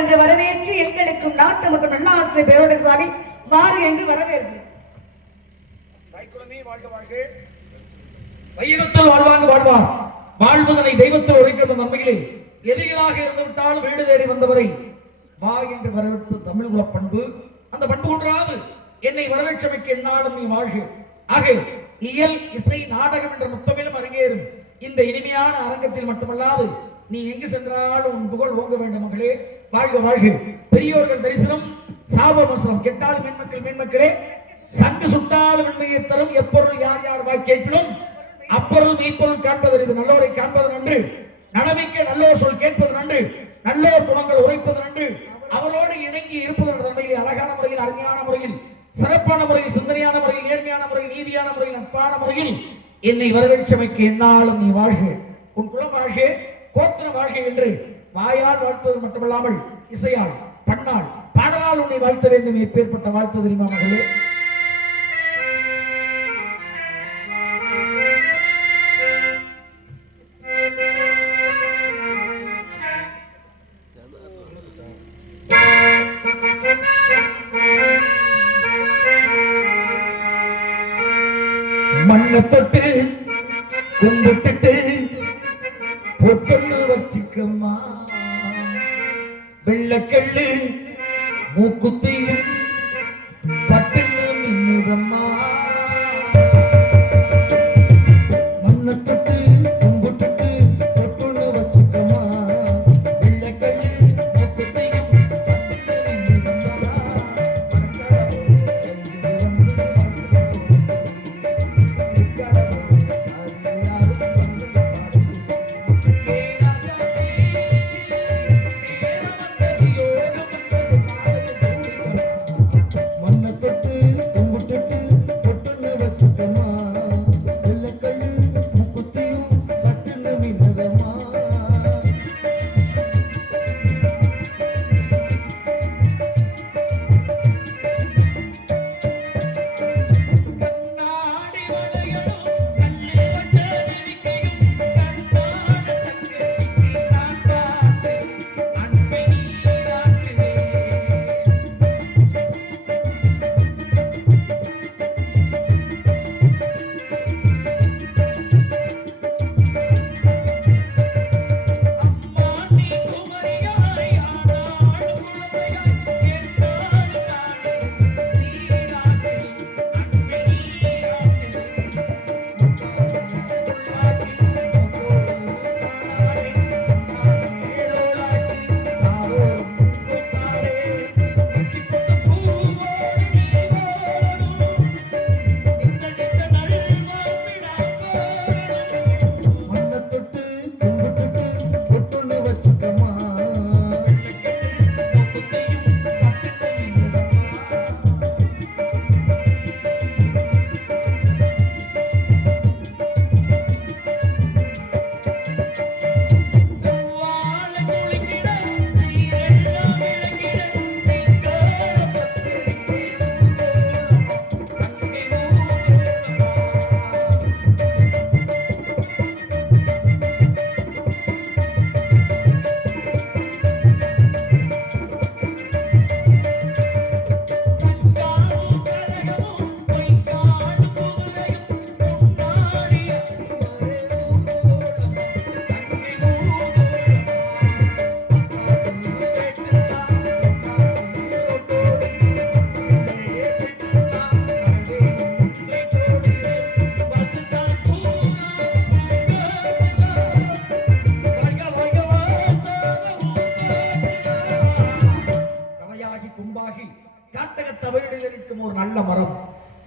என்று வரவேற்று எங்களுக்கும் நாட்டு மக்கள் நன்னாசை பேரோட சாமி மாறு என்று வரவேற்பு. வையகத்தில் வாழ்வாங்க வாழ்வார், வாழ்வதனை தெய்வத்தில் உரைக்கிற நன்மையிலே எதிரிகளாக இருந்து விட்டாலும் வீடு தேடி வந்தவரை வா என்று வரவேற்பு தமிழ் குல பண்பு. அந்த பண்பு ஒன்றாவது என்னை வரவேற்றமைக்கு என்னாலும் நீ வாழ்க. ஆக இயல் இசை நாடகம் என்ற மொத்தமிலும் அரங்கேறும் இந்த இனிமையான அரங்கத்தில் மட்டுமல்லாது நீ எங்கு சென்றாலும் உன் புகழ் ஓங்க வேண்டும் மகளே. வாழ்க வாழ்க. பெரியோர்கள் தரிசனம் சாபமசனம் கெட்டாலும் மேன்மக்களே சங்கு சுட்டாலும் உண்மையை தரும். எப்பொருள் யார் யார் வாய் கேட்பினும் அப்பொருள் மெய்ப்பொருள் காண்பது இது. நல்லோரை காண்பது நன்று, நலமிக்க நல்லோர் சொல் கேட்பது நன்று, நல்லோர் குணங்கள் உரைப்பது நன்று, அவரோடு இணங்கி இருப்பது தன்மையில் அழகான முறையில் அருமையான முறையில் சிறப்பான முறையில் சிந்தனையான முறையில் நேர்மையான முறையில் நீதியான முறையில் நட்பான முறையில் என்னை வரவேற்றமைக்கு என்னாலும் நீ வாழ்க, உன் குலம் வாழ்க, கோத்திரம் வாழ்க என்று வாயால் வாழ்த்துவது மட்டுமல்லாமல் இசையால் பண்ணால் பாடலால் உன்னை வாழ்த்த வேண்டும். எப்பேற்பட்ட வாழ்த்து தெரியுமா மகளே? மண்ணை தொட்டு கும்பிட்டுட்டு பொட்டொன்னு வச்சுக்கம்மா, வெள்ளக்கல்லு மூக்குத்தியும் பட்டுன்னு மின்னுதம்மா. மண்ணை தொட்டு கும்பிட்டுட்டு பொட்டொன்னு வச்சுக்கம்மா, வெள்ளக்கல்லு மூக்குத்தியும் பட்டுன்னு மின்னுதம்மா. ஒரு நல்ல மரம்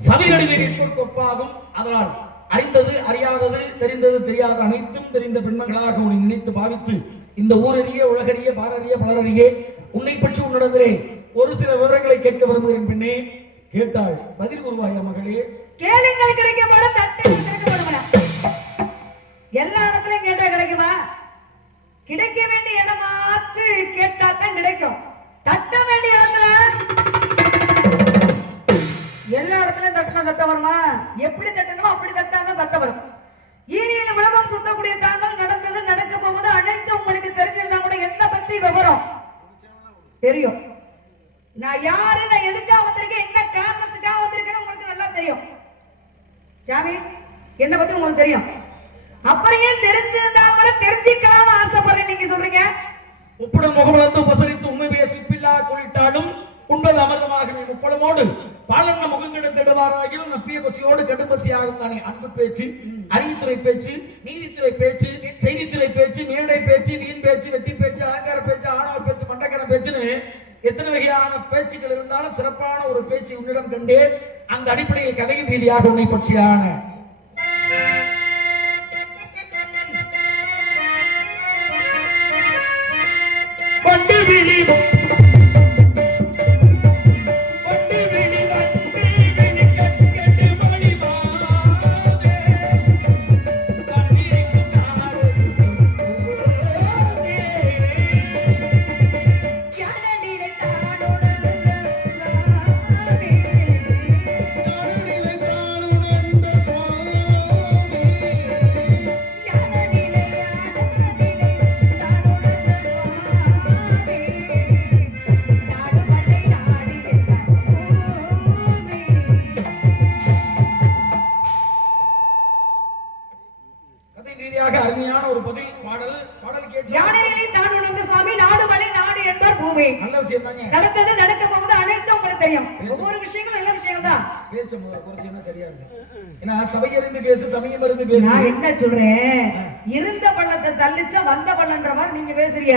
சவிரடிவெறிப்பொருட்கொப்பாகும். அதனால் அறிந்தது அறியாதது தெரிந்தது தெரியாத அனைத்தும் தெரிந்த பெண்மகளாக உன்னை நினைத்து பாவித்து இந்த ஊரறிய உலகறிய பாரறிய பலரறிய உன்னை பற்றி உன்னிடத்திலே ஒரு சில விவரங்களை கேட்க விரும்புகிறேன். பெண்ணே, கேட்டாள் பதில் உருவாய மகளே. கேளுங்கள் கிடைக்க போல தட்டை கிடைக்க போடுமா? எல்லா இடத்துலயும் கேட்டா கிடைக்குமா? கிடைக்க வேண்டிய இடம் பார்த்து கேட்டா தான் கிடைக்கும். தட்ட வேண்டிய இடத்துல எல்லா இடத்துலயும் தட்டினா சத்தம் வருமா? எப்படி தட்டணுமோ அப்படி தட்டாதான் சத்தம் வரும். ஈரியில் உலகம் சுத்தக்கூடிய தாங்கள் நடந்தது நடக்க போவது அனைத்து உங்களுக்கு தெரிஞ்சிருந்தா கூட என்ன பத்தி விவரம் தெரியும். நான் யாரு, நான் எதுக்காக வந்திருக்கேன், என்ன காரணத்துக்காக வந்திருக்கேன்னு உங்களுக்கு நல்லா தெரியும். சாமி, என்ன பத்தி உங்களுக்கு தெரியும். அப்புறம் ஏன் தெரிஞ்சிருந்தா கூட தெரிஞ்சுக்கலாம்னு ஆசைப்படுறேன் நீங்க சொல்றீங்க. உப்புடன் முகமலர்ந்து உபசரித்து உண்மை பேசி உப்பில்லா கொள்ளிட்டாலும் உண்பது அமிர்தமாகவே முப்பழமோடு பாலன்ன முகங்கிடம் திடுவாராகிலும் நப்பிய பசியோடு கடும்பசி ஆகும் தானே. அன்பு பேச்சு, அறிவுத்துறை பேச்சு, நீதித்துறை பேச்சு, செய்தித்துறை பேச்சு, மேடை பேச்சு, வீண் பேச்சு, வெட்டி பேச்சு, அலங்கார பேச்சு, ஆணவ பேச்சு, மண்டக்கண பேச்சுன்னு எத்தனை வகையான பேச்சுக்கள் இருந்தாலும் சிறப்பான ஒரு பேச்சு உன்னிடம் கண்டேன். அந்த அடிப்படையில் கதையின் ரீதியாக உன்னை பற்றியான வண்டி விழி ரீதியாக அருமையான ஒரு பதில் பாடல் கேட்டு யானையிலே தான் உணர்ந்த சாமி நாடு மலை நாடு என்பார் பூமி. நல்ல விஷயம் தாங்க. நடந்தது நடக்க போகுது அனைத்தும் உங்களுக்கு தெரியும். ஒவ்வொரு விஷயங்களும் நல்ல விஷயம் தான். பேச்ச முதல்ல குறைச்சா சரியா இருக்கு. ஏன்னா சபையறிந்து பேசு, சமயம் இருந்து பேசு. நான் என்ன சொல்றேன், இருந்த பள்ளத்தை தள்ளிச்சா வந்த பள்ளன்ற மாதிரி நீங்க பேசுறீங்க.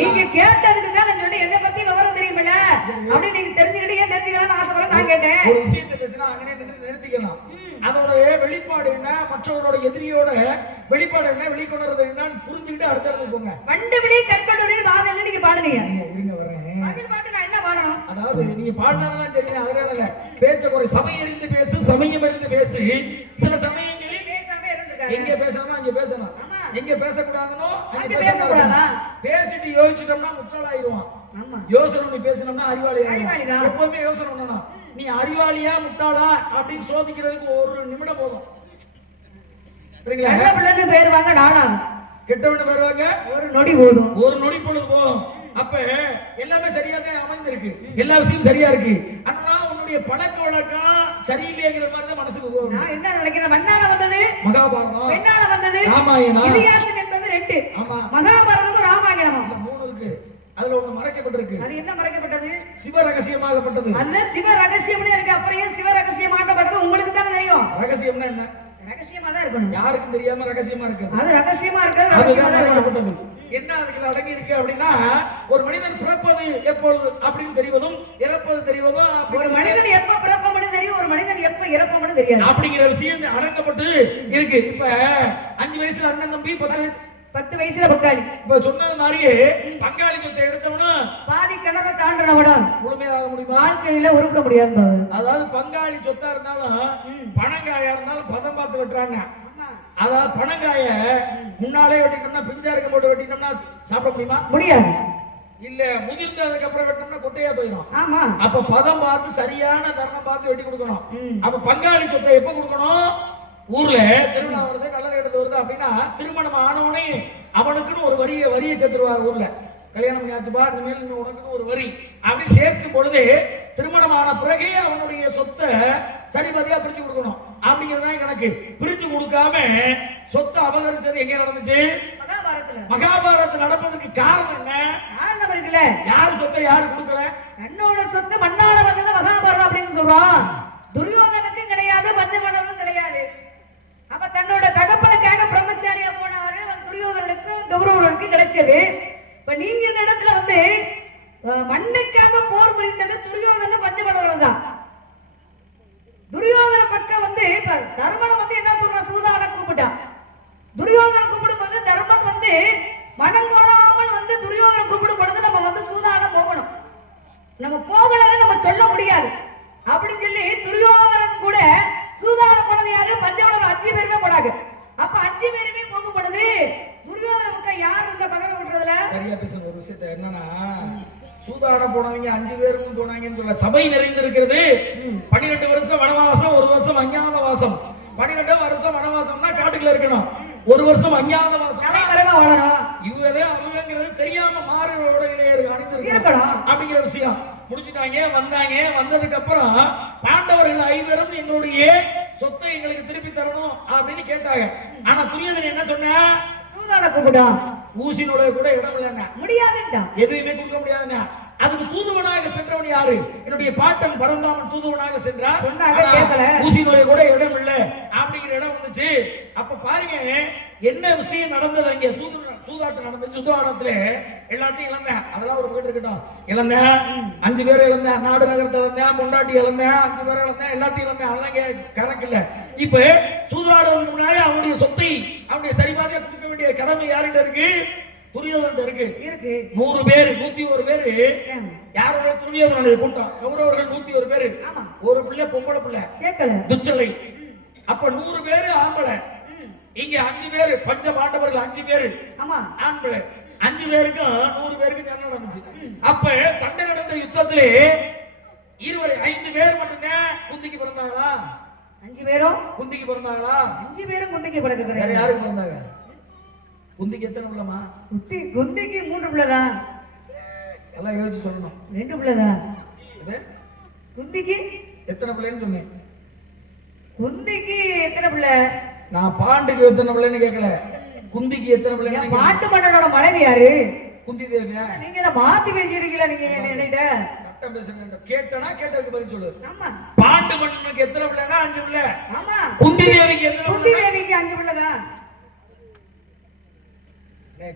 நீங்க கேட்டதுக்கு தான் நான் சொல்லி என்ன பத்தி விவரம் தெரியுமில்ல அப்படி நீங்க தெரிஞ்சுக்கிட்டு ஏன் தெரிஞ்சுக்கலாம்னு ஆசைப்பட நான் கேட்டேன். ஒரு விஷயத்தை பேசினா அங்கனே நிறுத்திக்கலாம். அதோட வெளிப்பாடு என்ன, மற்றவரோட எதிரியோட வெளிப்பாடு என்ன, வெளிக்கொணர்றது என்னன்னு புரிஞ்சுக்கிட்டு அடுத்தடுத்து போங்க. வண்டு விழி கற்கொண்டு வாதம் நீங்க பாடுனீங்க. இருங்க வரேன். பதில் பாட்டு நான் என்ன பாடணும்? அதாவது நீங்க பாடினதெல்லாம் தெரியல, அதனால இல்ல. பேச்ச ஒரு சபை அறிந்து பேசு, சமயம் அறிந்து பேசு. சில சமயங்களில் பேசாம இருந்துக்காங்க. எங்க பேசணும் அங்க பேசணும், எங்க பேசக்கூடாதுனோ அங்க பேசக்கூடாதா? பேசிட்டு யோசிச்சிட்டோம்னா முட்டாளாயிருவான். ஆமா, யோசனை நீ பேசணும்னா அறிவாளி. அறிவாளிதான். எப்பவுமே யோசனை பண்ணணும். நீ அறிவாளியா முட்டாளா அப்படின்னு சோதிக்கிறதுக்கு ஒரு நிமிடம் போதும். சரிங்களா? நல்ல பிள்ளைன்னு பேர் வாங்க நாளாகும், கெட்டவனு வருவாங்க ஒரு நொடி போதும். ஒரு நொடி பொழுது போதும். அப்ப எல்லாமே சரியாதான் அமைந்திருக்கு, எல்லா விஷயமும் சரியா இருக்கு. ஆனா உன்னுடைய பழக்க வழக்கம் சரியில்லைங்கிற மாதிரி தான் மனசுக்கு உதவும். நான் என்ன நினைக்கிறேன், மண்ணால வந்தது மகாபாரதம், பெண்ணால வந்தது ராமாயணம், இதிகாசம் என்பது 2. ஆமா, மகாபாரதமும் ராமாயணமும் 3 இருக்கு. அதுல ஒண்ணு மறைக்கப்பட்டிருக்கு. அது என்ன மறைக்கப்பட்டது? சிவ ரகசியமாகப்பட்டது. அதுல சிவ ரகசியம்னு இருக்கு. அப்புறம் ஏன் சிவ ரகசியமாக்கப்பட்டது உங்களுக்கு தானே தெரியும். ரகசியம்னா என்ன? ரகசியமா தான் இருக்கணும். யாருக்கும் தெரியாம ரகசியமா இருக்கு. அது ரகசியமா இருக்கிறது அதுதான் மறைக்கப்பட்டது. என்ன அதுக்குள்ள அடங்கி இருக்கு அப்படின்னா, ஒரு மனிதன் பிறப்பது எப்பொழுது அப்படின்னு தெரிவதும், இறப்பது தெரிவதும், ஒரு மனிதன் எப்ப பிறப்பம்னு தெரியும், ஒரு மனிதன் எப்ப இறப்பம்னு தெரியாது அப்படிங்கிற விஷயம் அடங்கப்பட்டு இருக்கு. இப்ப 5 வயசுல அண்ணன் தம்பி, 10 வயசுல பங்காளி. இப்ப சொன்னது மாதிரியே பங்காளி சொத்தை எடுத்தவனா பாதி கிணற தாண்டனவனா முழுமையாக முடியுமா? வாழ்க்கையில உருப்பட முடியாது. அதாவது பங்காளி சொத்தா இருந்தாலும் பணங்காயா இருந்தாலும் பதம் பார்த்து வெட்டுறாங்க. அதாவது பணங்காய முன்னாலே வெட்டிட்டோம்னா, பிஞ்சா இருக்கும் போட்டு வெட்டிட்டோம்னா சாப்பிட முடியுமா? முடியாது. இல்ல முதிர்ந்ததுக்கு அப்புறம் வெட்டோம்னா கொட்டையா போயிடும். ஆமா, அப்ப பதம் பார்த்து சரியான தருணம் பார்த்து வெட்டி கொடுக்கணும். அப்ப பங்காளி சொத்தை எப்ப கொடுக்கணும்? ஊர்ல திருவிழா வருது, நல்லது கெட்டது வருது அப்படின்னா திருமணம் ஆனவனே அவனுக்குன்னு ஒரு வரியை சேர்த்துருவாங்க. ஊர்ல கல்யாணம் ஆச்சுப்பா, இனிமேல் உனக்குன்னு ஒரு வரி அப்படின்னு சேர்க்கும் பொழுது திருமணமான பிறகு அவனுடைய சொத்தை சரிபதியா பிரிச்சு கொடுக்கணும் அப்படிங்கறதுதான் கணக்கு. பிரிச்சு கொடுக்காம சொத்தை அபகரிச்சது எங்க நடந்துச்சு? மகாபாரதத்துல நடப்பதற்கு காரணம் என்ன? காரணம் இருக்குல்ல, யாரு சொத்தை யாரு கொடுக்கல? தன்னோட சொத்து மண்ணால வந்தது மகாபாரதம் அப்படின்னு சொல்றோம். துரியோதனுக்கும் கிடையாது, பஞ்சமனுக்கும் கிடையாது. அப்ப தன்னோட தகப்பனுக்காக பிரம்மச்சாரியா போனாரு, துரியோதனுக்கும் கௌரவர்களுக்கும் கிடைச்சது. இப்ப நீங்க இந்த இடத்துல வந்து மண்ணுக்காக போர் புரிந்தது துரியோதன பஞ்சமனவர்கள் தான். துரியோதன பக்கம் வந்து இப்ப தர்மன் வந்து என்ன சொல்றான், சூதான கூப்பிட்டான். துரியோதன கூப்பிடும் போது தர்மன் வந்து மனம் கோணாமல் வந்து துரியோதன கூப்பிடும் பொழுது நம்ம வந்து சூதான போகணும். நம்ம போகலன்னு நம்ம சொல்ல முடியாது அப்படின்னு சொல்லி துரியோதனன் கூட சூதான போனது யாரு? பஞ்சமனவர் 5 பேருமே போனாங்க. அப்ப 5 பேருமே போகும் பொழுது துரியோதன பக்கம் யார் இந்த பக்கம் விட்டுறதுல? சரியா பேசுற ஒரு விஷயத்த என்னன்னா, சூதாட போனவங்க 5 பேரும் போனாங்கன்னு சொல்ல சபை நிறைந்திருக்கிறது. 12 வருஷம் வனவாசம், 1 வருஷம் அஞ்ஞாத வாசம். 12 வருஷம் வனவாசம்னா காட்டுக்குள்ள இருக்கணும், 1 வருஷம் அஞ்ஞாத வாசம் தலைமறைவா வாழணும். இவரே அவங்கிறது தெரியாம மாறு உடையிலே அணிந்திருக்கிறாங்க. இருக்கணும். அப்படிங்கிற விஷயம் முடிச்சுட்டாங்க. வந்ததுக்கு அப்புறம் பாண்டவர்கள் 5 எங்களுடைய சொத்தை எங்களுக்கு திருப்பி தரணும் அப்படின்னு கேட்டாங்க. ஆனா துரியோதனன் என்ன சொன்னா, சூதாட கூப்பிடும், ஊசி நுழைய கூட இடம் இல்லைன்னா, முடியாதுட்டான், எதுவுமே கொடுக்க முடியாதுன்னா. அதுக்கு தூதுவனாக சென்றவன் யாரு? என்னுடைய பாட்டன் பரந்தாமன் தூதுவனாக சென்றார். ஊசி நுழைய கூட இடம் இல்லை அப்படிங்கிற இடம் வந்துச்சு. அப்ப பாருங்க என்ன விஷயம் நடந்தது. அங்கே சூதாட்டம் நடந்துச்சு. சூதாட்டத்துல எல்லாத்தையும் இழந்தேன். அதெல்லாம் ஒரு போயிட்டு இருக்கட்டும். இழந்தேன், 5 பேரை இழந்தேன், நாடு நகரத்தை இழந்தேன், பொண்டாட்டி இழந்தேன், 5 பேரை இழந்தேன், எல்லாத்தையும் இழந்தேன். அதெல்லாம் கணக்கு இல்ல. இப்ப சூதாடுவதற்கு முன்னாடி அவனுடைய சொத்தை அவனுடைய சரிபாதையா கொடுக்க வேண்டிய கடமை யார்கிட்ட இருக்கு? துரியோதனன் இருக்கு. 100 பேர் 101 பேரு யாருடைய? துரியோதனனுடைய கூட்டம். கௌரவர்கள் 101 பேரு. ஒரு பிள்ளை பொம்பளை பிள்ளை துச்சலை. அப்ப 100 பேரு ஆம்பளை. இங்க 5 பேரு பஞ்ச பாண்டவர்கள் 5 பேரு ஆம்பளை. 5 பேருக்கும் 100 பேருக்கு சண்டை நடந்துச்சு. அப்ப சண்டை நடந்த யுத்தத்திலே 5 பேர் மட்டும்தான் குந்திக்கு பிறந்தாங்களா? 5 பேரும் குந்திக்கு பிறந்தாங்களா? 5 பேரும் குந்திக்கு பிறகு கிடையாது. யாருக்கு பிறந்தாங்க? குந்திக்கு எத்தனை பிள்ளைமா? குந்திக்கு 3 பிள்ளைதான். எல்லாம் யோசிச்சு சொல்லணும். 2 பிள்ளைதான். குந்திக்கு எத்தனை பிள்ளைன்னு சொன்னேன்? குந்திக்கு எத்தனை பிள்ளை? நான் பாண்டுக்கு எத்தனை பிள்ளைன்னு கேட்கல. குந்திக்கு எத்தனை பிள்ளைன்னு. பாண்டு மன்னனோட மனைவி யாரு? குந்தி தேவியா? நீங்க என்ன மாத்தி பேசிட்டீங்களா? நீங்க என்னிட்ட சட்டம் பேசுங்க. கேட்டனா கேட்டதுக்கு பதில் சொல்லு. ஆமா. பாண்டு மன்னனுக்கு எத்தனை பிள்ளைனா? 5 பிள்ளை. ஆமா. குந்தி தேவிக்கு எத்தனை? குந்தி தேவிக்கு 5 பிள்ளைதான்.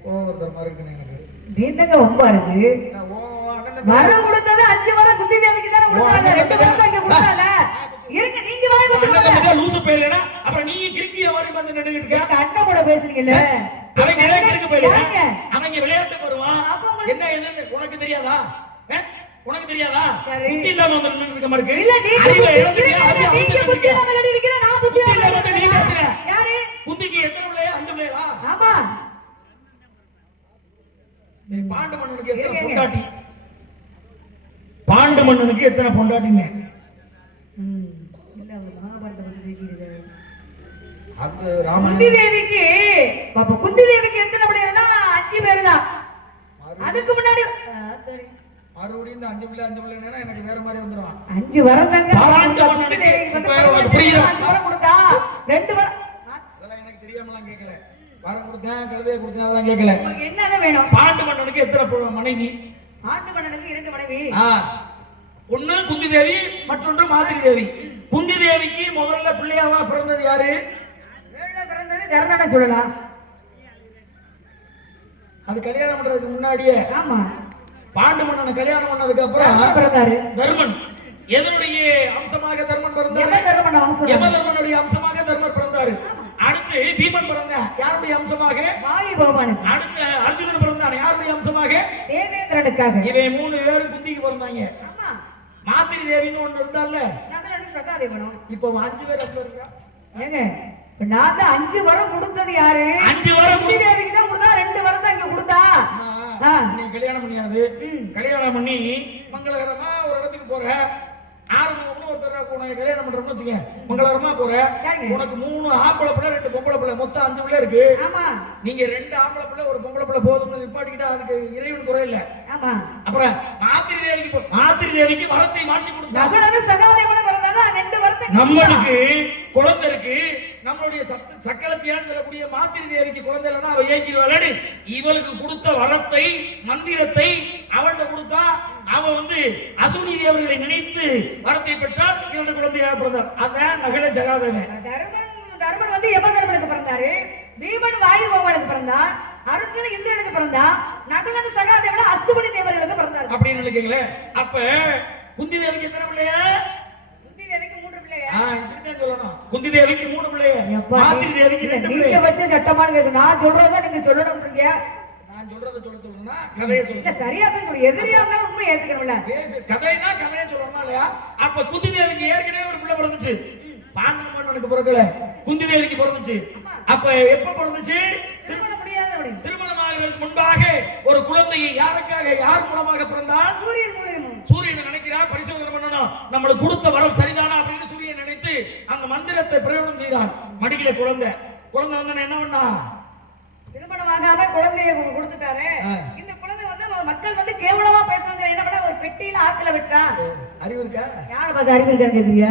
கோவர்தர் மாதிரி இருக்கு எனக்கு. நீங்க ரொம்ப இருக்கு. வரம் கொடுத்தது 5 வரம் குந்தி தேவிக்கு தான கொடுத்தாங்க. 2 வரம் இங்க கொடுத்தால. இருங்க நீங்க வாய் வந்து லூசு பேயலனா அப்புறம் நீங்க கிறுக்கிய மாதிரி வந்து நின்னுட்டு இருக்க. அண்ணன் கூட பேசுறீங்கல. அவன் எல்லாம் கிறுக்கு பேயல. அவன் விளையாட்டு வருவான். என்ன எது உனக்கு தெரியாதா? உனக்கு தெரியாதா? புத்தி இல்லாம வந்து நின்னுட்டு இருக்க மாதிரி இருக்கு. இல்ல நீங்க புத்தி இல்லாம நின்னுட்டு இருக்கீங்க. நான் புத்தி இல்லாம வந்து நீ பேசுற. யாரு? குந்திக்கு எத்தனை பிள்ளையா? 5 பிள்ளையா? ஆமா. நீ பாண்டு மன்னனுக்கு எத்தனை பொண்டாட்டி? பாண்டு மன்னனுக்கு எத்தனை பொண்டாட்டின்னு? இல்ல அவர் மகாபாரத பத்தி பேசிட்டு இருக்காரு. அது ராமன். குந்தி தேவிக்கு பாப்பா குந்தி தேவிக்கு எத்தனை பிள்ளைனா? 5 பேர் தான். அதுக்கு முன்னாடி மறுபடியும் இந்த 5 பிள்ளைன்னா எனக்கு வேற மாதிரி வந்துரும். 5 வரம் தாங்க. பாண்டு மன்னனுக்கு புரியுதா? 5 வரம் கொடுத்தா 2 வரம். அதெல்லாம் எனக்கு தெரியாமலாம் கேட்கல. வரம் கொடுத்தேன், கழுதையை கொடுத்தேன், அதெல்லாம் கேட்கல. உங்களுக்கு என்னதான் வேணும்? பாண்டு மன்னனுக்கு எத்தனை மனைவி? பாண்டு மன்னனுக்கு 2 மனைவி. ஒண்ணு குந்தி தேவி, மற்றொன்று மாதிரி தேவி. குந்தி தேவிக்கு முதல்ல பிள்ளையாவா பிறந்தது யாரு? பிறந்தது கர்ணனை சொல்லலாம். அது கல்யாணம் பண்றதுக்கு முன்னாடியே. ஆமா. பாண்டு மன்னனை கல்யாணம் பண்ணதுக்கு அப்புறம் பிறந்தாரு தர்மன். எதனுடைய அம்சமாக தர்மன் பிறந்தாரு? யமதர்மனுடைய அம்சமாக தர்மர் பிறந்தாரு. அடுத்து பீமன் பிறந்தான். யாருடைய அம்சமாக? வாயு பகவானுக்கு. அடுத்து அர்ஜுனன் பிறந்தான். யாருடைய அம்சமாக? தேவேந்திரனுக்காக. இவன் 3 பேரும் குந்திக்கு பிறந்தாங்க. ஆமா. மாத்திரி தேவின்னு ஒண்ணு இருந்தால. நகலன்னு சகாதேவனும். இப்போ 5 பேர் அப்ப இருக்கா? ஏங்க நான் தான் 5 வரம் கொடுத்தது யாரு? 5 வரம் குந்தி தேவிக்கு தான் கொடுத்தா. 2 வரம் தான் இங்க கொடுத்தா. நீ கல்யாணம் பண்ணியாது. கல்யாணம் பண்ணி மங்களகரமா ஒரு இடத்துக்கு போற. 6 ஒருத்தர் உனக்கு கல்யாணம் பண்றோம்னு வச்சுக்க. மங்களகரமா போற. உனக்கு 3 ஆம்பளை பிள்ளை 2 பொம்பளை பிள்ளை, மொத்தம் 5 பிள்ளை இருக்கு. ஆமா. நீங்க 2 ஆம்பளை பிள்ளை 1 பொம்பளை பிள்ளை போதும்னு நிப்பாட்டிக்கிட்டா அதுக்கு இறைவன் குறை இல்ல. ஆமா. அப்புறம் மாத்திரி தேவிக்கு வரத்தை மாற்றி கொடுத்தா. நகலன்னு சகாதேவன பிறந்தாங்க. 2 வரத்தை நம்மளுக்கு குழந்தை இருக்கு. நம்மளுடைய சக்கலத்தியான்னு சொல்லக்கூடிய மாத்திரி தேவிக்கு குழந்தை இல்லைன்னா அவ ஏங்கிடுவாளு. இவளுக்கு கொடுத்த வரத்தை மந்திரத்தை அவள்கிட்ட கொடுத்தா அவ வந்து அசுனி தேவர்களை நினைத்து வரத்தை பெற்றால் 2 குழந்தையாக பிறந்தார். அதான் நகல ஜகாதேவன். தர்மன் வந்து யமதர்மனுக்கு பிறந்தாரு. பீமன் வாயு பகவானுக்கு பிறந்தார். அர்ஜுனன் இந்திரனுக்கு பிறந்தார். நகுலன் சகாதேவன் அசுபனி தேவர்களுக்கு பிறந்தார். அப்படின்னு நினைக்கீங்களே. அப்ப குந்தி தேவிக்கு எத்தனை பிள்ளையா? குந்தி தேவிக்கு 3 பிள்ளையா? இப்படிதான் சொல்லணும். குந்தி தேவிக்கு 3 பிள்ளையா? மாத்திரி தேவிக்கு 2 பிள்ளையா? நீங்க வச்ச சட்டமான கேக்கு. நான் சொல்றத நீங்க சொல்லணும்ன்றீங்க. நான் சொல்றத சொல்லணும்னா கதையை சொல்லுங்க. இல்ல சரியா தான் சொல்றீங்க. எதிரியா இருந்தா உண்மை ஏத்துக்கறவல. கதைனா கதையை சொல்லணுமா இல்லையா? அப்ப குந்தி தேவிக்கு ஏற்கனவே ஒரு பிள்ளை பிறந்துச்சு. பாண்டு மன்னனுக்கு பிறக்கல, குந்தி தேவிக்கு பிறந்துச்சு. அப்ப எப்ப பிறந்துச்சு? திருமணம் முடியாத அப்படி. திருமணம் ஆகிறதுக்கு முன்பாக ஒரு குழந்தையை யாருக்காக யார் மூலமாக பிறந்தார்? சூரியன் மூலமா. சூரியனை நினைக்கிறா பரிசோதனை பண்ணணும். நம்மளுக்கு கொடுத்த வரம் சரிதானா அப்படின்னு சூரியன் நினைத்து அந்த மந்திரத்தை பிரயோகம் செய்கிறான். மடியில குழந்தை வந்து என்ன பண்ணா? திருமணம் ஆகாம குழந்தையை கொடுத்துட்டாரு. இந்த குழந்தை வந்து மக்கள் வந்து கேவலமா பேசுவாங்க. ஆத்துல விட்டா அறிவு இருக்கா? யாரை பார்த்து அறிவு இருக்கான்னு கேக்குறீங்க?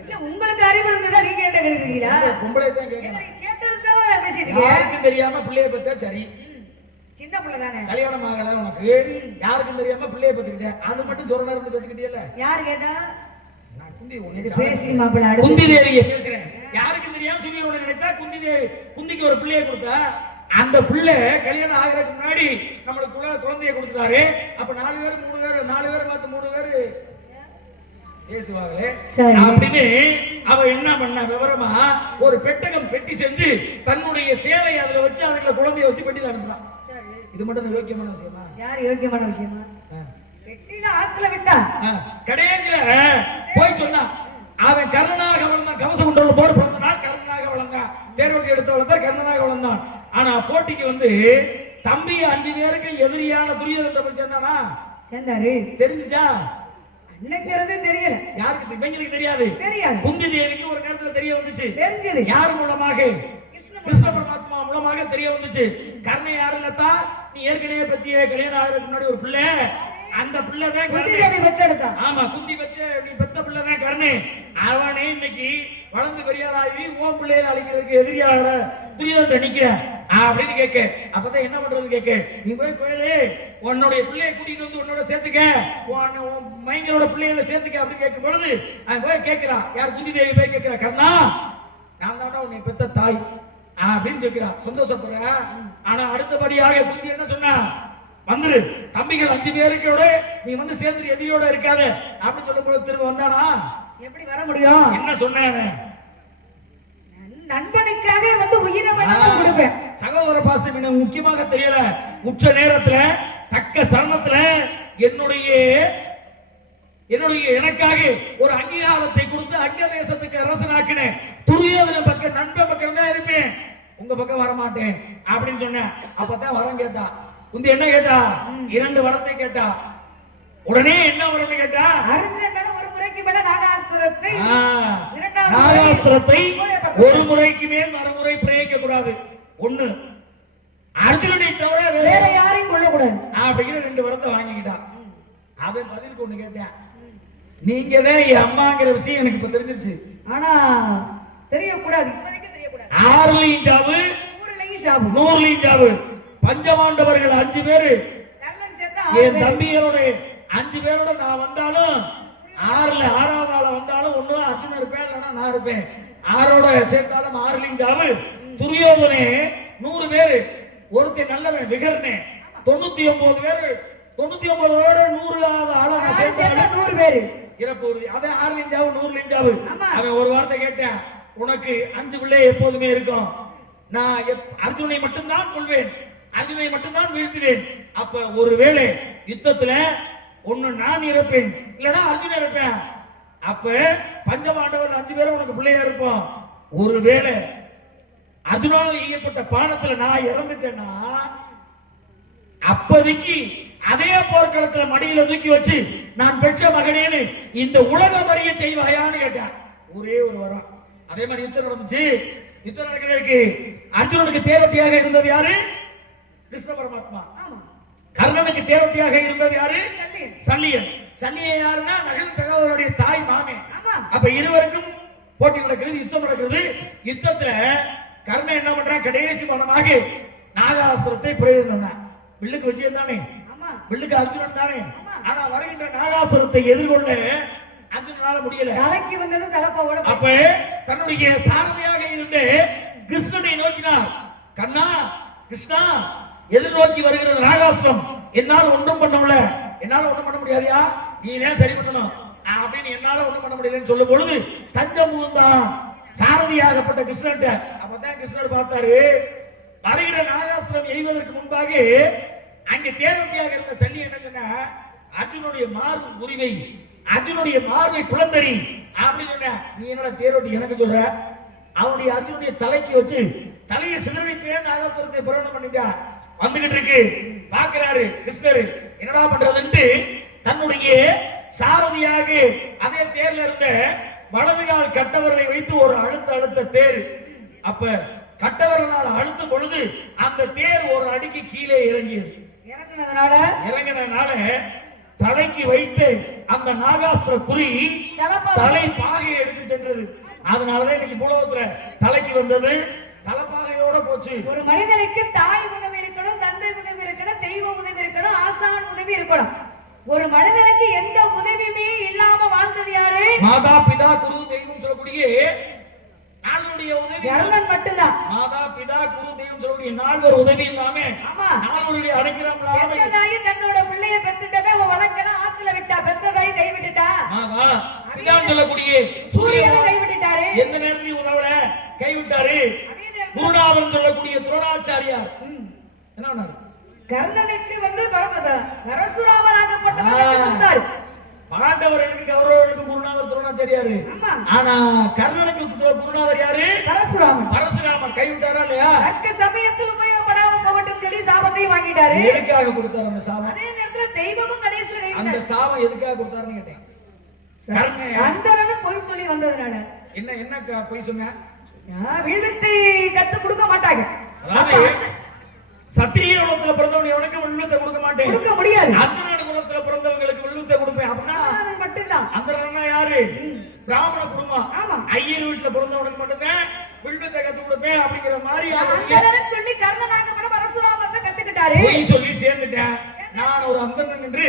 இல்ல உங்களுக்கு அறிவு இருந்ததா நீங்க என்ன கேக்குறீங்களா? பொம்பளை தான் கேட்கணும். கேட்டதுக்கு தான் பேசிட்டு இருக்கீங்க. யாருக்கும் தெரியாம பிள்ளைய பத்தா சரி. சின்ன பிள்ளை தானே. கல்யாணம் ஆகல உனக்கு, யாருக்கும் தெரியாம பிள்ளைய பத்துக்கிட்டேன், அது மட்டும் சொரணா இருந்து பத்துக்கிட்டியல்ல. யாரு கேட்டா? நான் குந்தி உன்னை பேசி மாப்பிள்ளை அடுத்து குந்தி தேவியை பேசுறேன். யாருக்கும் தெரியாம சூரியனோட நினைத்தா குந்தி தேவி குந்திக்கு ஒரு பிள்ளைய கொடுத்தா, அந்த பிள்ளை கல்யாணம் ஆகிறதுக்கு முன்னாடி நம்மளுக்கு குழந்தைய கொடுத்துட்டாரு. அப்ப 4 பேர் 3 பேர் 4 பேர் பார்த்து 3 பேரு பேசுவாங்களே அப்படின்னு அவ என்ன பண்ண விவரமா ஒரு பெட்டகம் பெட்டி செஞ்சு தன்னுடைய சேலை அதுல வச்சு அதுல குழந்தைய வச்சு பெட்டியில அனுப்புறான். இது மட்டும் யோக்கியமான விஷயமா? யாரு யோக்கியமான விஷயமா? பெட்டியில ஆத்துல விட்டா கடைசியில போய் சொன்னான். அவன் கர்ணனாக வளர்ந்தான், கவச குண்டலத்தோடு பிறந்தான், கர்ணனாக வளர்ந்தான், தேர்வட்டி எடுத்து வளர்த்தான், கர்ணனாக வளர்ந்தான். ஆனா போட்டிக்கு வந்து தம்பி 5 பேருக்கு எதிரியான துரியோதனன் போய் சேர்ந்தானா? சேர்ந்தாரு. தெரிஞ்சுச்சா? அன்னைக்கிறது தெரியல. யாருக்கு? இவங்களுக்கு தெரியாது. தெரியாது. குந்தி தேவிக்கு ஒரு நேரத்துல தெரிய வந்துச்சு. தெரிஞ்சது. யார் மூலமாக? கிருஷ்ண பரமாத்மா மூலமாக தெரிய வந்துச்சு. கர்ணன் யாரு இல்லத்தா? நீ ஏற்கனவே பத்திய கல்யாணம் ஆகிறதுக்கு முன்னாடி ஒரு பிள்ளை, அந்த பிள்ளை தான் கர்ணன். ஆமா, குந்தி பத்திய நீ பெத்த பிள்ளை தான் கர்ணன். அவனே இன்னைக்கு வளர்ந்து பெரியாளாகி ஓம் பிள்ளைகளை அழிக்கிறதுக்கு எதிரியாக துரியோதனன் நிக்கிறேன் அப்படின்னு கேட்க. அப்பதான் என்ன பண்றது கேட்க, நீ போய் கோயிலே உன்னுடைய பிள்ளையை கூட்டிட்டு வந்து உன்னோட சேர்த்துக்க, மைங்களோட பிள்ளைகளை சேர்த்துக்க அப்படின்னு கேட்கும் பொழுது அவன் போய் கேட்கிறான். யார்? குந்தி தேவி போய் கேட்கிறா, கர்ணா நான் தாண்டா உன்னை பெத்த தாய் அப்படின்னு சொல்கிறான். சந்தோஷப்படுற. ஆனா அடுத்தபடியாக குந்தி என்ன சொன்னா, வந்துரு தம்பிகள் 5 பேருக்கோட நீ வந்து சேர்ந்து எதிரியோட இருக்காத அப்படின்னு சொல்லும் போது திரும்ப வந்தானா? எப்படி வர முடியும்? என்ன சொன்னாங்க? நண்பனுக்காக வந்து உயிரை வேணாலும் கொடுப்பேன். சகோதர பாசம் எனக்கு முக்கியமாக தெரியல. உச்ச நேரத்துல தக்க சரணத்துல எனக்காக ஒரு அங்கீகாரத்தை கொடுத்து அங்க தேசத்துக்கு அரசனாக்கினேன். துரியோதன பக்கம் நண்பன் பக்கம் தான் இருப்பேன், உங்க பக்கம் வரமாட்டேன் அப்படின்னு சொன்னேன். அப்பதான் வரம் கேட்டா குந்தி. என்ன கேட்டா? 2 வரத்தை கேட்டா. உடனே என்ன வரம்னு கேட்டா, அர்ஜுனன் ஒரு முறைக்கு மேல நாகாஸ்திரத்தை ஒரு முறைக்கு மேல் மறுமுறை பிரயோகிக்க கூடாது. ஒண்ணு, அர்ஜுனனை தவிர வேற யாரையும் கொள்ளக்கூடாது அப்படிங்கிற 2 வரத்தை வாங்கிக்கிட்டான். அவன் பதிலுக்கு ஒண்ணு கேட்டேன், நீங்க தான் என் அம்மாங்கிற விஷயம் எனக்கு இப்ப தெரிஞ்சிருச்சு. ஆனா தெரியக்கூடாது, இப்போதைக்கு தெரியக்கூடாது. 6லயும் சாவு, 100லயும் சாவு, 100லயும் சாவு. பஞ்சபாண்டவர்கள் 5 பேரு என் தம்பிகளோட 5 பேரோட நான் வந்தாலும் 6வது ஆள வந்தாலும் ஒண்ணு அர்ஜுனன் இருப்பேன், இல்லைன்னா நான் இருப்பேன். 6ஓட சேர்த்தாலும் 6லயும் சாவு. துரியோதனே 100 பேரு, ஒருத்தன் நல்லவன் விகர்னே 99 பேரு, 99ஓட 100வது ஆள நான் சேர்த்தாலும் 100 பேரு இறப்பு. அதே 6லயும் சாவு 100லயும் சாவு. அவன் ஒரு வார்த்தை கேட்டேன், உனக்கு 5 பிள்ளை எப்போதுமே இருக்கும், நான் அர்ஜுனை மட்டும்தான் கொள்வேன், அர்ஜுனை மட்டும்தான் வீழ்த்துவேன். அப்ப ஒருவேளை யுத்தத்துல ஒண்ணு நான் இருப்பேன், இல்லனா அர்ஜுன் இருப்பேன். அப்ப பஞ்சபாண்டவர்கள் 5 பேரும் உனக்கு பிள்ளையா இருப்போம். ஒருவேளை அர்ஜுனால் ஈயப்பட்ட பானத்துல நான் இறந்துட்டேன்னா அப்போதைக்கு அதே போர்க்களத்துல மடியில தூக்கி வச்சு நான் பெற்ற மகனேன்னு இந்த உலகம் அறிய செய்வாயான்னு கேட்டேன். ஒரே ஒரு வரம். அதே மாதிரி யுத்தம் நடந்துச்சு. யுத்தம் நடக்கிறதுக்கு அர்ஜுனனுக்கு தேவட்டியாக இருந்தது யாரு? கிருஷ்ண பரமாத்மா. கர்ணனுக்கு தேவட்டியாக இருந்தது யாரு? சல்லியன். சல்லியன் யாருன்னா நகல் சகோதரருடைய தாய் மாமே. அப்ப இருவருக்கும் போட்டி நடக்கிறது, யுத்தம் நடக்கிறது. யுத்தத்துல கர்ணன் என்ன பண்றான்? கடைசி பலமாக நாகாஸ்திரத்தை பிரயோகம் பண்ணான். வில்லுக்கு வச்சு தானே, வில்லுக்கு அர்ஜுனன் தானே. ஆனா வருகின்ற நாகாஸ்திரத்தை எதிர்கொள்ள அர்ஜுனனால முடியல. தலைக்கு வந்தது தலப்பாவோட. அப்ப தன்னுடைய சாரதியாக இருந்த கிருஷ்ணனை நோக்கினார். கண்ணா கிருஷ்ணா, எதிர்நோக்கி வருகிறது நாகாஸ்திரம், என்னால் ஒன்றும் பண்ணல, என்னால ஒன்றும் பண்ண முடியாதியா, நீ ஏன் சரி பண்ணணும் அப்படின்னு என்னால ஒன்றும் பண்ண முடியலன்னு சொல்லும் பொழுது தஞ்சம் புகுந்தான் சாரதியாகப்பட்ட கிருஷ்ணன். அப்பதான் கிருஷ்ணர் பார்த்தாரு, வருகிற நாகாஸ்திரம் எய்வதற்கு முன்பாக அங்கே தேரோட்டியாக இருந்த சல்லி என்ன சொன்ன, அர்ஜுனுடைய மார்பு உரிவை, அர்ஜுனுடைய மார்பை பிளந்தறி அப்படின்னு சொன்ன. நீ என்னோட தேரோட்டி எனக்கு சொல்ற, அவனுடைய அர்ஜுனுடைய தலைக்கு வச்சு தலையை சிதறடிப்பேன் நாகாஸ்திரத்தை பிரயோகம் பண்ணிட்டான். வந்துகிட்டு இருக்கு, பாக்குறாரு கிருஷ்ணர், என்னடா பண்றதுன்ட்டு தன்னுடைய சாரதியாக அதே தேர்ல இருந்த வலது கால் கட்டவர்களை வைத்து ஒரு அழுத்த தேர். அப்ப கட்டவர்களால் அழுத்தும் பொழுது அந்த தேர் ஒரு அடிக்கு கீழே இறங்கியது. இறங்கினதுனால தலைக்கு வைத்து அந்த நாகாஸ்திர குறி தலப்பா தலை பாகையை எடுத்து சென்றது. அதனாலதான் இன்னைக்கு பூலோகத்துல தலைக்கு வந்தது தலைப்பாகையோட போச்சு. ஒரு மனிதனுக்கு தாய் உதவி இருக்கணும், தந்தை உதவி இருக்கணும், தெய்வ உதவி இருக்கணும், ஆசான் உதவி இருக்கணும். ஒரு மனிதனுக்கு எந்த உதவியுமே இல்லாம வாழ்ந்தது யாரு? மாதா பிதா குரு தெய்வம் சொல்லக்கூடிய நாளுடைய உதவி கர்ணன் மட்டும்தான். மாதா பிதா குரு தெய்வம் சொல்லக்கூடிய நால்வர் உதவி இல்லாம ஆமா, நாளுடைய அடைக்கிறோம். பெத்த தாய் தன்னோட பிள்ளைய பெத்துட்டவே அவ வளர்க்கலாம் ஆத்துல விட்டா, பெத்த தாய் கை விட்டுட்டா. மாதா பிதா சொல்லக்கூடிய சூரியனை கை விட்டுட்டாரு, எந்த நேரத்திலும் உதவல கைவிட்டாரு. அதே நேரத்துல குருநாதன் சொல்லக்கூடிய துரோணாச்சாரியார் என்ன பண்ணாரு? கர்ணனுக்கு வந்து பரசுராமராகப்பட்டவர் கொடுத்தாரு. பாண்டவர்களுக்கு கௌரவர்களுக்கு குருநாதர் துரோணாச்சாரியாரு. ஆமா, ஆனா கர்ணனுக்கு குருநாதர் யாரு? பரசுராமன். பரசுராமர் கைவிட்டாரா இல்லையா? தக்க சமயத்தில் உபயோகப்படாம போகட்டும் சொல்லி சாபத்தையும் வாங்கிட்டாரு. எதுக்காக கொடுத்தாரு அந்த சாபம்? அதே நேரத்துல தெய்வமும் கடைசியில அந்த கைவிட்டாரு. சாபம் எதுக்காக கொடுத்தாருன்னு கேட்டேன். கர்ணன் அந்தரனும் பொய் சொல்லி வந்ததுனால என்ன போய் சொன்ன? விழுத்தை கத்து கொடுக்க மாட்டாங்க. அதாவது சத்திரிய குலத்துல பிறந்தவன் எவனுக்கு வில்வத்தை கொடுக்க மாட்டேன், கொடுக்க முடியாது. அந்தநாடு குலத்துல பிறந்தவங்களுக்கு வில்வத்தை கொடுப்பேன் அப்படின்னா அந்தணன் மட்டும்தான். அந்தனா யாரு? பிராமண குடும்பம். ஆமா, ஐயர் வீட்டுல பிறந்தவனுக்கு மட்டும்தான் வில்வத்தை கத்து கொடுப்பேன் அப்படிங்கிற மாதிரி அந்தணன் சொல்லி கர்ணனாகப்பட பரசுராமத்தை கத்துக்கிட்டாரு. பொய் சொல்லி சேர்ந்துட்டேன். நான் ஒரு அந்தணன் என்று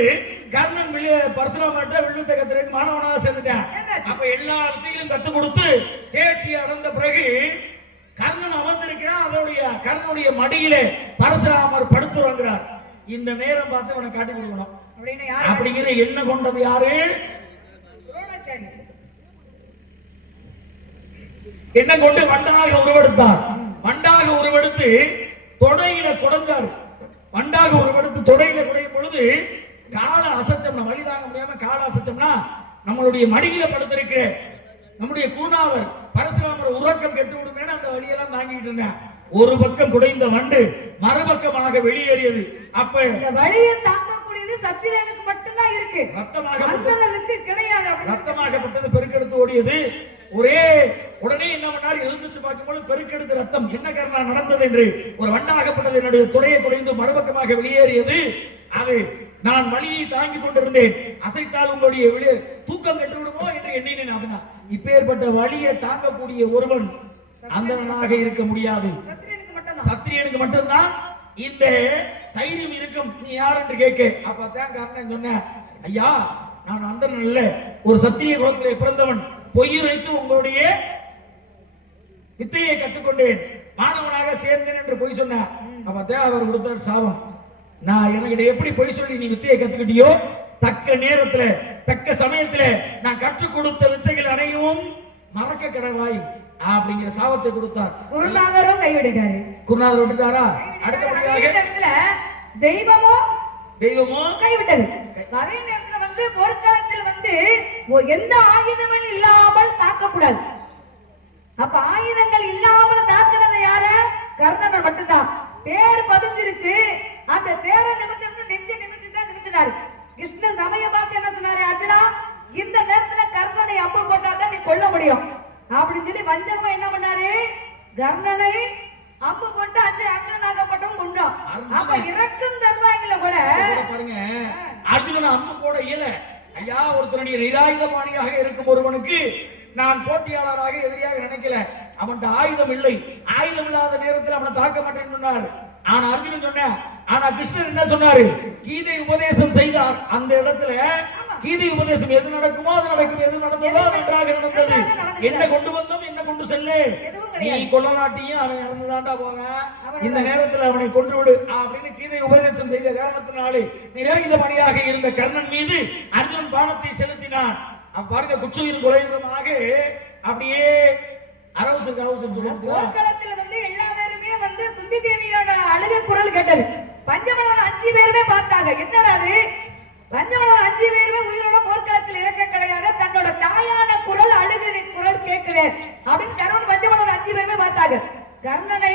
கர்ணன் பரசுராமர்கிட்ட வில்வத்தை கத்துறதுக்கு மாணவனாக சேர்ந்துட்டேன். அப்ப எல்லா வித்தைகளும் கத்து கொடுத்து தேர்ச்சி அடைந்த பிறகு கர்ணன் அமர்ந்திருக்கிறான். அதோடைய கர்ணனுடைய மடியிலே பரசுராமர் படுத்துறங்கிறார். இந்த நேரம் பார்த்து அவனை காட்டி கொடுக்கணும் அப்படின்னு யாரு? அப்படிங்கிற என்ன கொண்டது யாரு? துரோணாச்சாரி. என்ன கொண்டு வண்டாக உருவெடுத்தார். வண்டாக உருவெடுத்து தொடையில குடைஞ்சார். வண்டாக உருவெடுத்து தொடையில குடையும் பொழுது கால அசைச்சோம்னா, வலி தாங்க முடியாம கால அசைச்சோம்னா நம்மளுடைய மடியில படுத்திருக்கிற நம்முடைய குருநாதர் பரசுராமர் உறக்கம் கெட்டு விடுமேன்னு அந்த வழியெல்லாம் தாங்கிட்டு இருந்தேன். ஒரு பக்கம் குடைந்த வண்டு மறுபக்கமாக வெளியேறியது. அப்ப இந்த வழியை தாங்கக்கூடியது சத்திரனுக்கு மட்டும்தான் இருக்கு, ரத்தமாக அந்தணனுக்கு கிடையாது. ரத்தமாகப்பட்டது பெருக்கெடுத்து ஓடியது. ஒரே உடனே என்ன பண்ணார்? எழுந்துட்டு பார்க்கும்போது பெருக்கெடுத்து ரத்தம் என்ன காரணம் நடந்தது என்று ஒரு வண்டாகப்பட்டது என்னுடைய துடையை குடைந்து மறுபக்கமாக வெளியேறியது. அது நான் வலியை தாங்கிக் கொண்டிருந்தேன். அசைத்தால் உங்களுடைய தூக்கம் கெட்டு விடுமோ என்று எண்ணினேன். அப்படின்னா இப்பேற்பட்ட வலியை தாங்கக்கூடிய ஒருவன் அந்தணனாக இருக்க முடியாது. சத்திரியனுக்கு மட்டும்தான் இந்த தைரியம் இருக்கும். நீ யார் என்று கேட்க. அப்பதான் கர்ணன் சொன்ன, ஐயா நான் அந்தணன் இல்ல, ஒரு சத்திரிய குலத்திலே பிறந்தவன். பொய்யுரைத்து உங்களுடைய வித்தையை கற்றுக்கொண்டேன், மாணவனாக சேர்ந்தேன் என்று பொய் சொன்ன. அப்பதான் அவர் கொடுத்தார் சாபம். நான் எனக்கு எப்படி பொய் சொல்லி நீ வித்தையை கத்துக்கிட்டியோ, தக்க நேரத்துல தக்க சமயத்துல நான் கற்றுக் கொடுத்த வித்தைகள் அனைவும் மறக்க கடவாய் அப்படிங்கிற சாபத்தை கொடுத்தார். குருநாதரும் கைவிட்டாரு. குருநாதர் விட்டுட்டாரா? அடுத்தபடியாக தெய்வமோ கைவிட்டது. அதே நேரத்துல வந்து போர்க்களத்தில் வந்து எந்த ஆயுதமும் இல்லாமல் தாக்கக்கூடாது. அப்ப ஆயுதங்கள் இல்லாமல் தாக்குனது யார? கர்ணனை மட்டும்தான். தேர் பதிஞ்சிருச்சு, அந்த தேரை நிமித்தம் நெஞ்ச நிமித்தி தான் நிறுத்தினாரு. கிருஷ்ணன் சமய பார்த்து என்ன சொன்னாரு? அர்ஜுனா, இந்த நேரத்துல கர்ணனை அம்பு போட்டாதான் நீ கொல்ல முடியும் அப்படின்னு சொல்லி வஞ்சகமா என்ன பண்ணாரு? கர்ணனை அம்பு போட்டு அர்ஜுனனாகப்பட்டவன் கொண்டோம். அப்ப இறக்கும் தருவாயில கூட பாருங்க, அர்ஜுனன் அம்பு போட இயல. ஐயா, ஒருத்தனுடைய நிராயுதபாணியாக இருக்கும் ஒருவனுக்கு நான் போட்டியாளராக எதிரியாக நினைக்கல. அவன்கிட்ட ஆயுதம் இல்லை. ஆயுதம் இல்லாத நேரத்தில் அவனை தாக்க மாட்டேன்னு சொன்னார். ஆனா அர்ஜுனன் சொன்ன, ஆனா கிருஷ்ணன் என்ன சொன்னாரு? கீதை உபதேசம் செய்தார். அந்த இடத்துல கீதை உபதேசம் எது நடக்குமோ அது நடக்கும், எது நடந்ததோ நன்றாக நடந்தது. என்ன கொண்டு வந்தோம், என்ன கொண்டு செல்லு, நீ கொல்லநாட்டியும் அவன் இறந்துதான்டா போவேன், இந்த நேரத்தில் அவனை கொன்று விடு அப்படின்னு கீதை உபதேசம் செய்த காரணத்தினாலே நிராயுத பணியாக இருந்த கர்ணன் மீது அர்ஜுனன் பானத்தை செலுத்தினான். பாருங்க, குச்சுயிர் கொலையுறமாக அப்படியே போர்க்களத்தில் வந்து எல்லா பேருமே வந்து குந்தி தேவியோட அழுகை குரல் கேட்டது. பஞ்சமலர் 5 பேருமே பார்த்தாங்க. என்னடா அது? பஞ்சமலர் 5 பேருமே உயிரோட போர்க்களத்தில் இறக்க கிடையாது, தன்னோட தாயான குரல் அழுகை குரல் கேட்குது அப்படின்னு கர்ணன் பஞ்சமலர் 5 பேருமே பார்த்தாங்க. கர்ணனை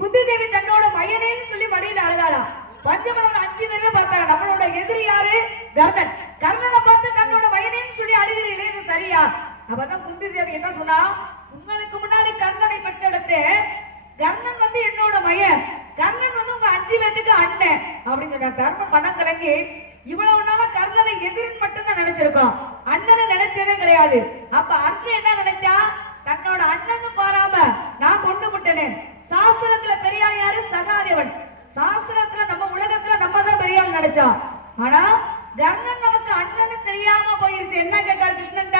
குந்தி தேவி தன்னோட மயனேன்னு சொல்லி மடியில அழுதாளாம். பஞ்சமலர் 5 பேருமே பார்த்தாங்க. நம்மளோட எதிரி யாரு? கர்ணன். கர்ணனை பார்த்து தன்னோட மயனேன்னு சொல்லி அழுகிறீங்களே, இது சரியா? அப்பதான் குந்தி தேவி என்ன சொன்னா? உங்களுக்கு முன்னாடி கர்ணனை பெற்றெடுத்து, கர்ணன் வந்து என்னோட மயன், கர்ணன் வந்து உங்க 5 பேத்துக்கு அண்ணன் அப்படின்னு சொன்ன. கர்ணன் மனம் கலங்கி, இவ்வளவு நாள கர்ணனை எதிரின்னு மட்டும்தான் நினைச்சிருக்கோம். அண்ணனை நினைச்சதே கிடையாது. அப்ப அண்ணன் என்ன நினைச்சா, தன்னோட அண்ணன்னு பாராம நான் கொண்டு விட்டேனே. சாஸ்திரத்துல பெரியாள் யாரு? சகாதேவன். சாஸ்திரத்துல நம்ம உலகத்துல நம்ம தான் பெரியாள் நினைச்சோம். ஆனா கர்ணன் நமக்கு அண்ணன் தெரியாம போயிருச்சு. என்ன கேட்டார் கிருஷ்ணன்?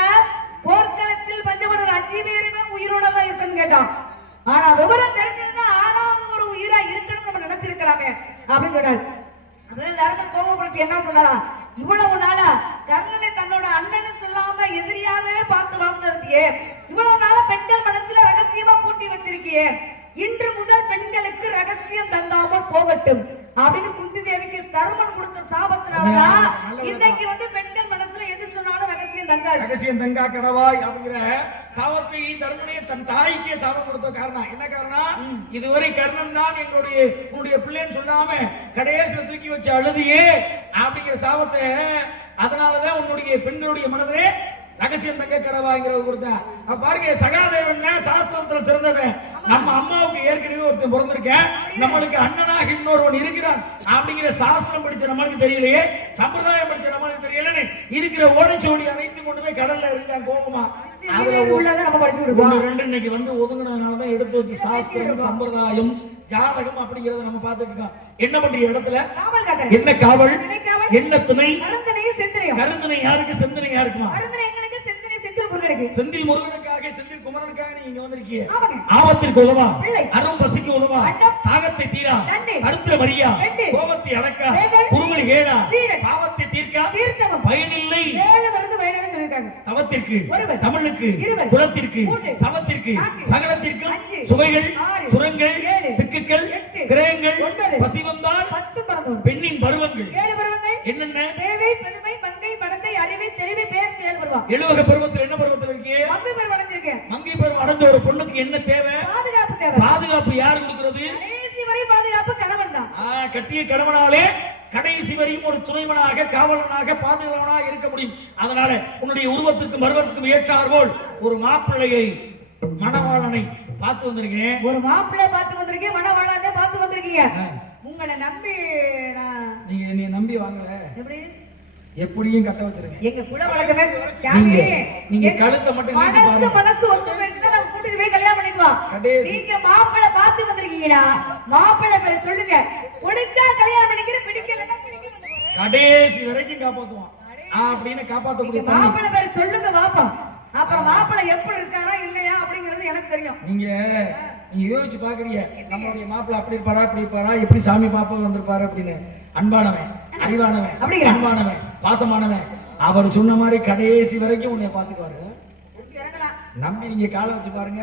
போர்க்களத்தில் பஞ்சவரர் 5 பேருமே உயிரோட தான் இருக்குன்னு கேட்டான். ஆனா விவரம் தெரிஞ்சிருந்தா ஆனாவது ஒரு உயிரா இருக்கணும் நம்ம நினைச்சிருக்கலாமே அப்படின்னு சொன்னார். அதுல நரகன் கோபப்படுத்தி என்ன சொன்னாரா, இவ்வளவு நாளா கர்ணனை தன்னோட அண்ணன்னு சொல்லாம எதிரியாவே பார்த்து வாழ்ந்திருக்கியே, இவ்வளவு நாளா பெண்கள் மனசுல ரகசியமா பூட்டி வச்சிருக்கியே, இன்று முதல் பெண்களுக்கு ரகசியம் தங்காம போகட்டும் அப்படின்னு குந்தி தேவிக்கு தருமன் கொடுத்த சாபத்தினாலதான் இன்னைக்கு பெண்கள் மனசுல எது சொன்னாலும் ரகசியம் தங்காது. ரகசியம் தங்கா கடவாய் அப்படிங்கிற சாபத்தை தருமனே தன் தாய்க்கே சாபம் கொடுத்த காரணம் என்ன காரணம்? இதுவரை கர்ணன் தான் உன்னுடைய பிள்ளைன்னு சொல்லாம கடைசியில தூக்கி வச்சு அழுதியே அப்படிங்கிற சாபத்தை, அதனாலதான் உன்னுடைய பெண்களுடைய மனதிலே ரகசியம் தங்க கடவாங்கிறது கொடுத்தா. பாருங்க, சகாதேவன் சாஸ்திரத்துல சிறந்தவன். நம்ம அம்மாவுக்கு ஏற்கனவே ஒருத்தன் பிறந்திருக்கேன், நம்மளுக்கு அண்ணனாக இன்னொருவன் இருக்கிறான் அப்படிங்கிற சாஸ்திரம் படிச்ச நம்மளுக்கு தெரியலையே, சம்பிரதாயம் படிச்ச நம்மளுக்கு தெரியலன்னு இருக்கிற ஓலைச்சோடி அனைத்து கொண்டு போய் கடல்ல இருக்கான் கோபமா. இன்னைக்கு ஒதுங்கினதுனாலதான் எடுத்து வச்சு சாஸ்திரம் சம்பிரதாயம் ஜாதகம் அப்படிங்கறத நம்ம பார்த்துட்டு இருக்கோம். என்ன பண்ற இடத்துல என்ன காவல், என்ன துணை, கருந்தனை யாருக்கு, செந்தனை யாருக்குமா? செந்தில் முருகனுக்காக, செந்தில் குமரனுக்காக நீங்க வந்திருக்கீங்க. ஆபத்திற்கு உதவா, அரும் பசிக்கு உதவா, தாகத்தை தீரா, கருத்திர மரியா, கோபத்தை அடக்கா, குருமணி கேடா, பாவத்தை தீர்க்கா, பயனில்லை தவத்திற்கு, தமிழுக்கு, குலத்திற்கு, சமத்திற்கு, சகலத்திற்கு, சுவைகள், சுரங்கள், திக்குகள், கிரகங்கள், பசி வந்தால் பெண்ணின் பருவங்கள் என்னென்ன? எழுவக பருவத்தில் என்ன பருவத்தில் இருக்கீங்க? மங்கை பருவம் அடைஞ்ச ஒரு பொண்ணுக்கு என்ன தேவை? பாதுகாப்பு யாரு கொடுக்கிறது? கடைசி வரை பாதுகாப்பு கணவன் தான். கட்டிய கணவனாலே கடைசி வரையும் ஒரு துணைவனாக, காவலனாக, பாதுகாவனாக இருக்க முடியும். அதனால உன்னுடைய உருவத்திற்கும் பருவத்திற்கும் ஏற்றாற்போல் ஒரு மாப்பிள்ளையை, மணவாளனை பார்த்து வந்திருக்கேன். ஒரு மாப்பிள்ளை பார்த்து வந்திருக்கேன், மணவாளனை பார்த்து வந்திருக்கீங்க. உங்களை நம்பி நீங்க என்னைய நம்பி வாங்கல, எப்படியும் கட்ட வச்சிருங்க. எங்க குல வழக்கமே நீங்க கழுத்தை மட்டும் நீட்டி பாருங்க. மனசு ஒத்துமைனா நான் கூட்டிட்டு போய் கல்யாணம் பண்ணிக்குவா. நீங்க மாப்பிள்ளை பார்த்து வந்திருக்கீங்களா? மாப்பிள்ளை பேர் சொல்லுங்க, பிடிச்சா கல்யாணம் பண்ணிக்கிற, பிடிக்கலன்னா கடைசி வரைக்கும் காப்பாத்துவான் அப்படின்னு காப்பாத்தக்கூடிய மாப்பிள்ளை பேர் சொல்லுங்க பாப்பா. அப்புறம் மாப்பிள்ளை எப்படி இருக்காரா இல்லையா அப்படிங்கிறது எனக்கு தெரியும். நீங்க யோசிச்சு பாக்குறீங்க, நம்மளுடைய மாப்பிள்ளை அப்படி இருப்பாரா, இப்படி இருப்பாரா, எப்படி சாமி பாப்பா வந்திருப்பாரு அப்படின்னு. அன்பானவன், அறிவானவன், அன்பானவன், பாசமானவன், அவர் சொன்ன மாதிரி கடைசி வரைக்கும் உன்னை பாத்துக்குவாரு. நம்பி நீங்க காலை வச்சு பாருங்க,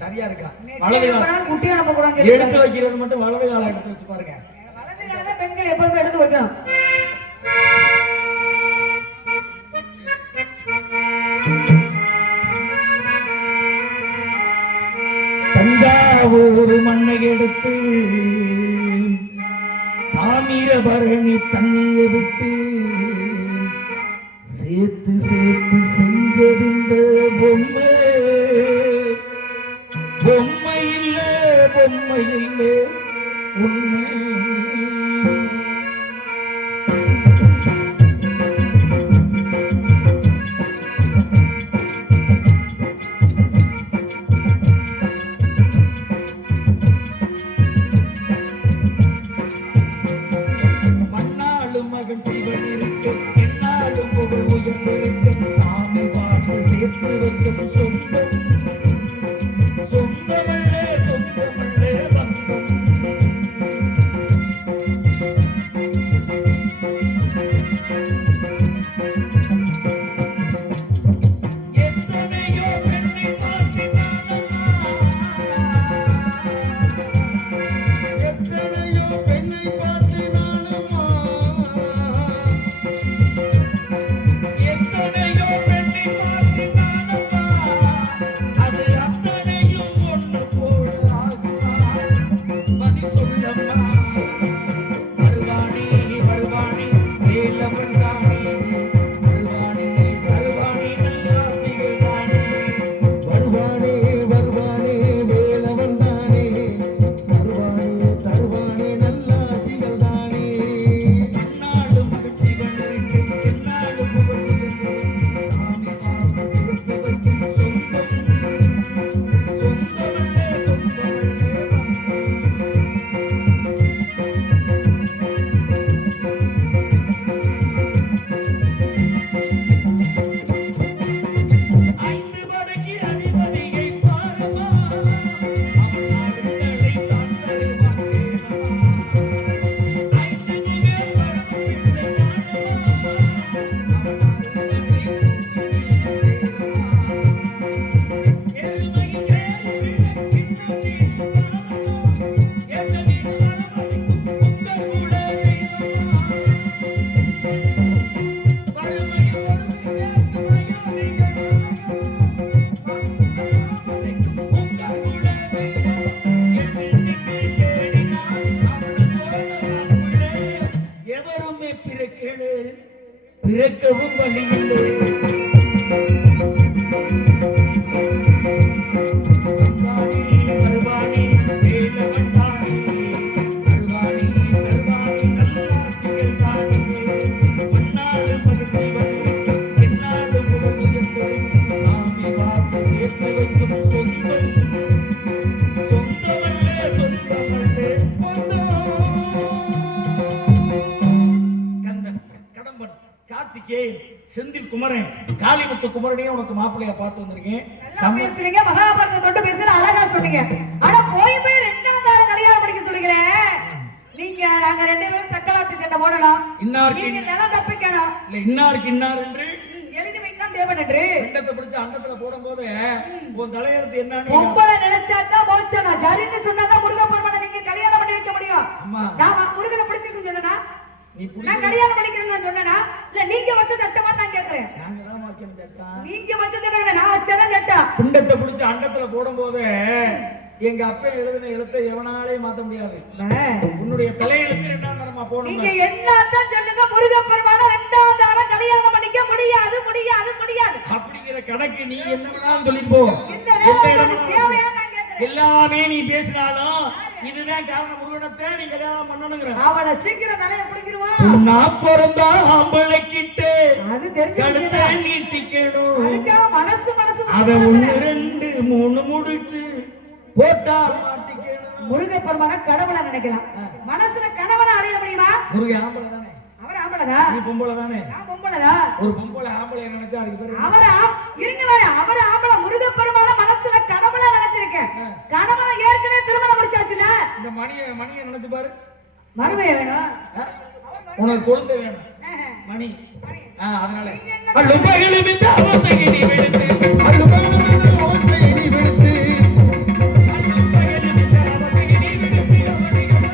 சரியா இருக்கா? வலது காலம் எடுத்து வைக்கிறது மட்டும் வலது காலம் எடுத்து வச்சு பாருங்க. வலது காலம் பெண்கள் எப்பவுமே எடுத்து வைக்கணும். தஞ்சாவூர் மண்ணை எடுத்து தாமிரபரணி தண்ணியை விட்டு சேர்த்து சேர்த்து செஞ்சதிந்த பொம்மை, பொம்மை இல்ல, பொம்மை இல்ல உண்மை. பிறக்கவும் வழி இல்லை. தருவாணி வேலவண்டானே, தருவாணி தருவாணி நல்லாசிகள் தானே, மண்ணாடு மகிழ்ச்சி வந்து என்னாடு உயர்ந்து சாமி பார்த்து சேர்த்து வைக்கும் சொந்தம் சொந்தமல்லே சொந்தமல்லே கந்தன் கடம்பன் கார்த்திகேயன் செந்தில் குமரன் காளிமுத்து குமரனையும் உனக்கு மாப்பிள்ளையா பார்த்து வந்திருக்கேன். நல்லா பேசுறீங்க, மகாபாரத தொட்டு பேசுற அழகா சொன்னீங்க. ஆனா போய் ரெண்டாம் தார கல்யாணம் பண்ணிக்க சொல்லுங்களே. நீங்க நாங்க ரெண்டு பேரும் தக்கலாத்து சண்டை போடணும், நீங்க நிலம் தப்பிக்கணும். இல்ல இன்னாருக்கு இன்னார் என்று எழுதி வைத்தான் தேவன் என்று அண்டத்தை பிடிச்சு அண்டத்துல போடும் போது உன் தலையெழுத்து என்னன்னு பொம்பளை நினைச்சாதான் மோச்சனா சரின்னு சொன்னாதான் முருகப்பெருமானை நீங்க கல்யாணம் பண்ணி வைக்க முடியும். நாம முருகனை பிடிச்சிருக்குன்னு சொன்னா நான் கல்யாணம் பண்ணிக்கிறேன்னு சொன்னா இல்ல நீங்க வச்ச சட்டமா நான் கேக்குறேன். நீங்க வச்ச சட்டம் நான் வச்சதான் சட்டம். குண்டத்தை பிடிச்சு அண்டத்துல போடும் போது எங்க அப்பா எழுதின எழுத்தை எவனாலே மாத்த முடியாது. உன்னுடைய தலையெழுத்து ரெண்டாம் தரமா போடும். நீங்க என்னத்தான் சொல்லுங்க, முருகப்பெருமான ரெண்டாம் தாரம் கல்யாணம் பண்ணிக்க முடியாது முடியாது முடியாது அப்படிங்கிற கணக்கு நீ என்ன வேணாலும் சொல்லிட்டு போ. எல்லாமே நீ பேசினாலும் இதுதான் காரணம், முருகனத்தை நீ கல்யாணம் பண்ணணுங்கிற. அவளை சீக்கிரம் தலைய பிடிக்கிடுவா. நான் பிறந்தா ஆம்பளை கிட்டே அது தெரிஞ்சு நீட்டிக்கணும். அதுக்காக மனசு மனசு அத 1 2 3 முடிச்சு போட்டா மாட்டிக்கணும். முருகப்பெருமான கடவுளை நினைக்கலாம், மனசுல கணவனை அடைய முடியுமா? முருகன் ஆம்பளை தானே, அவர் ஆம்பளதா, நீ பொம்பளை தானே. நான் பொம்பளதா. ஒரு பொம்பளை ஆம்பளை நினைச்சா அதுக்கு பேரு அவர் இருங்க வேற, அவர் ஆம்பளை. முருகப்பெருமான மனசுல கடவுளை நினைச்சிருக்கேன். கணவனை ஏற்கனவே திருமணம் முடிச்சாச்சுல. இந்த மணியை நினைச்சு பாரு. மருமைய வேணும், உனக்கு குழந்தை வேணும் மணி. அதனால அல்லுபகலும் இந்த அவசகி நீ வெளுத்து, அல்லுபகலும் இந்த அவசகி நீ வெளுத்து, அல்லுபகலும் இந்த அவசகி நீ வெளுத்து, அவனிகமன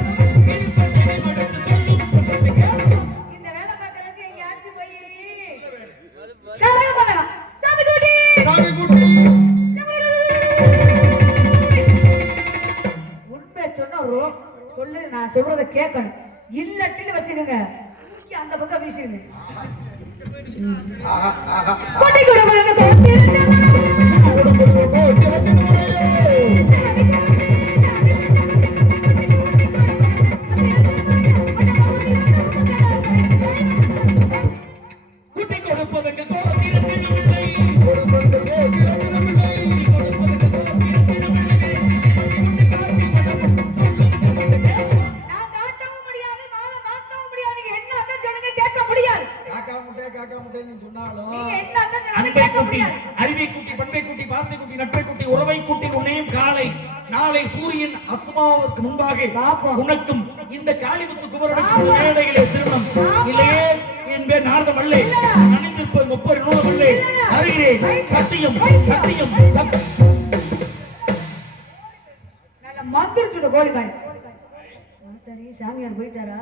இருப்பசகி மடுத்து சொல்லும். இந்த வேலை பார்க்கறதுக்கு எங்க ஆச்சு போய் சரக பண்ணலாம். சாமி குட்டி உண்மை சொன்ன சொல்லு, நான் சொல்றத கேட்கணும். இல்லட்டின்னு வச்சுக்கோங்க, அந்த பக்கம் வீசிடுங்க. கொட்டி கொடுப்பதற்கு நாளை சூரியன் அஸ்தமாவதற்கு முன்பாக உனக்கும் இந்த காளிமுத்து குமரனுக்கும் வேலைகளை திருமணம் இல்லையே என்பே நாரதம் அல்லே நனைந்திருப்பது 30 நூலம் அல்லே அறிகிறேன். சத்தியம் சத்தியம் நல்ல மந்திர சொல்ல கோழிபாய் சாமியார் போயிட்டாரா?